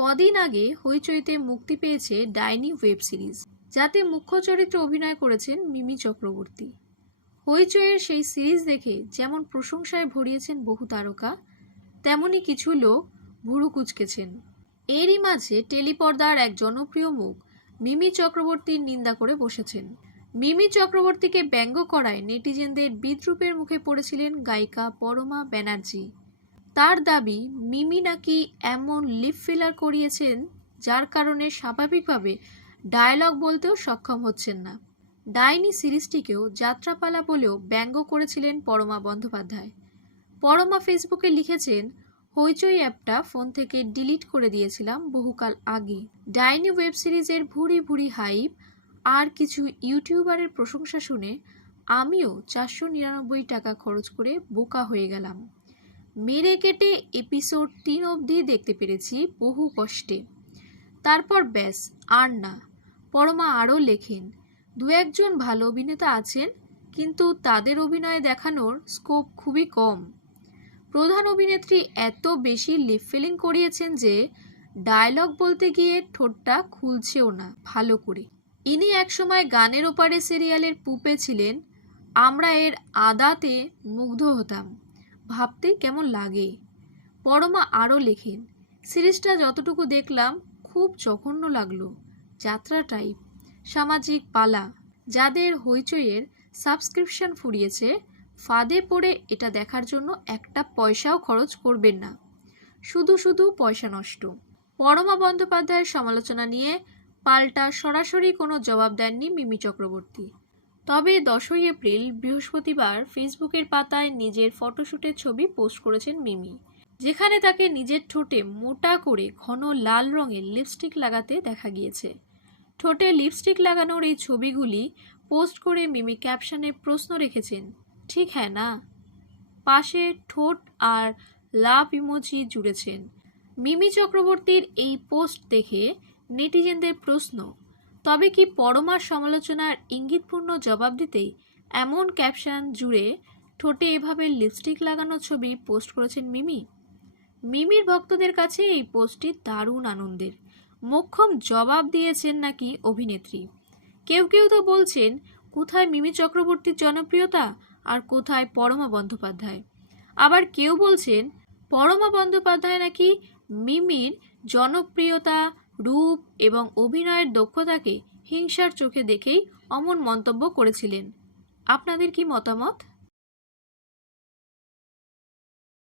কদিন আগে হইচইতে মুক্তি পেয়েছে ডাইনি ওয়েব সিরিজ, যাতে মুখ্য চরিত্রে অভিনয় করেছেন মিমি চক্রবর্তী। হইচইয়ের সেই সিরিজ দেখে যেমন প্রশংসায় ভরিয়েছেন বহু তারকা, তেমনি কিছু লোক ভুরু কুচকেছেন। এরই মাঝে টেলিপর্দার এক জনপ্রিয় মুখ মিমি চক্রবর্তীর নিন্দা করে বসেছেন। মিমি চক্রবর্তীকে ব্যঙ্গ করায় নেটিজেনদের বিদ্রুপের মুখে পড়েছিলেন গায়িকা পরমা ব্যানার্জি। তার দাবি, মিমি নাকি এমন লিপ ফিলার করিয়েছেন যার কারণে স্বাভাবিকভাবে ডায়লগ বলতেও সক্ষম হচ্ছেন না। ডাইনি সিরিজটিকেও যাত্রাপালা বলেও ব্যঙ্গ করেছিলেন পরমা বন্দ্যোপাধ্যায়। পরমা ফেসবুকে লিখেছেন, হইচই অ্যাপটা ফোন থেকে ডিলিট করে দিয়েছিলাম বহুকাল আগে। ডাইনি ওয়েব সিরিজের ভুরি ভুরি হাইপ আর কিছু ইউটিউবারের প্রশংসা শুনে আমিও চারশো নিরানব্বই টাকা খরচ করে বোকা হয়ে গেলাম। মেরে কেটে এপিসোড তিন অবধি দেখতে পেরেছি বহু কষ্টে। তারপর ব্যাস, আর না। পরমা আরও লেখেন, দু একজন ভালো অভিনেতা আছেন, কিন্তু তাদের অভিনয়ে দেখানোর স্কোপ খুবই কম। প্রধান অভিনেত্রী এত বেশি লিপ ফিলিং করিয়েছেন যে ডায়লগ বলতে গিয়ে ঠোঁটটা খুলছেও না, ভালো করে। ইনি একসময় গানের ওপারে সিরিয়ালের পুপে ছিলেন, আমরা এর আদাতে মুগ্ধ হতাম। ভাবতে কেমন লাগে? পরমা আরও লেখেন, সিরিজটা যতটুকু দেখলাম, খুব জঘন্য লাগল। যাত্রা টাইপ সামাজিক পালা, যাদের হইচইয়ের সাবস্ক্রিপশন ফুরিয়েছে, ফাঁদে পড়ে এটা দেখার জন্য একটা পয়সাও খরচ করবেন না। শুধু শুধু পয়সা নষ্ট। পরমা বন্দ্যোপাধ্যায়ের সমালোচনা নিয়ে পাল্টা সরাসরি কোনো জবাব দেননি মিমি চক্রবর্তী। তবে দশই এপ্রিল বৃহস্পতিবার ফেসবুকের পাতায় নিজের ফটোশ্যুটের ছবি পোস্ট করেছেন মিমি, যেখানে তাকে নিজের ঠোঁটে মোটা করে ঘন লাল রঙের লিপস্টিক লাগাতে দেখা গিয়েছে। ঠোঁটে লিপস্টিক লাগানোর এই ছবিগুলি পোস্ট করে মিমি ক্যাপশনে প্রশ্ন রেখেছেন, ঠিক হ্যাঁ না? পাশে ঠোঁট আর লাভ ইমোজি জুড়েছেন। মিমি চক্রবর্তীর এই পোস্ট দেখে নেটিজেনদের প্রশ্ন তবে কি পরমার সমালোচনার ইঙ্গিতপূর্ণ জবাব দিতেই এমন ক্যাপশন জুড়ে ঠোঁটে এভাবে লিপস্টিক লাগানো ছবি পোস্ট করেছেন মিমি? মিমির ভক্তদের কাছে এই পোস্টটি দারুণ আনন্দের। মোক্ষম জবাব দিয়েছেন নাকি অভিনেত্রী? কেউ কেউ তো বলছেন, কোথায় মিমি চক্রবর্তীর জনপ্রিয়তা আর কোথায় পরমা বন্দ্যোপাধ্যায়? আবার কেউ বলছেন, পরমা বন্দ্যোপাধ্যায় নাকি মিমির জনপ্রিয়তা রূপ এবং অভিনয়ের দক্ষতাকে হিংসার চোখে দেখেই অমন মন্তব্য করেছিলেন। আপনাদের কি মতামত?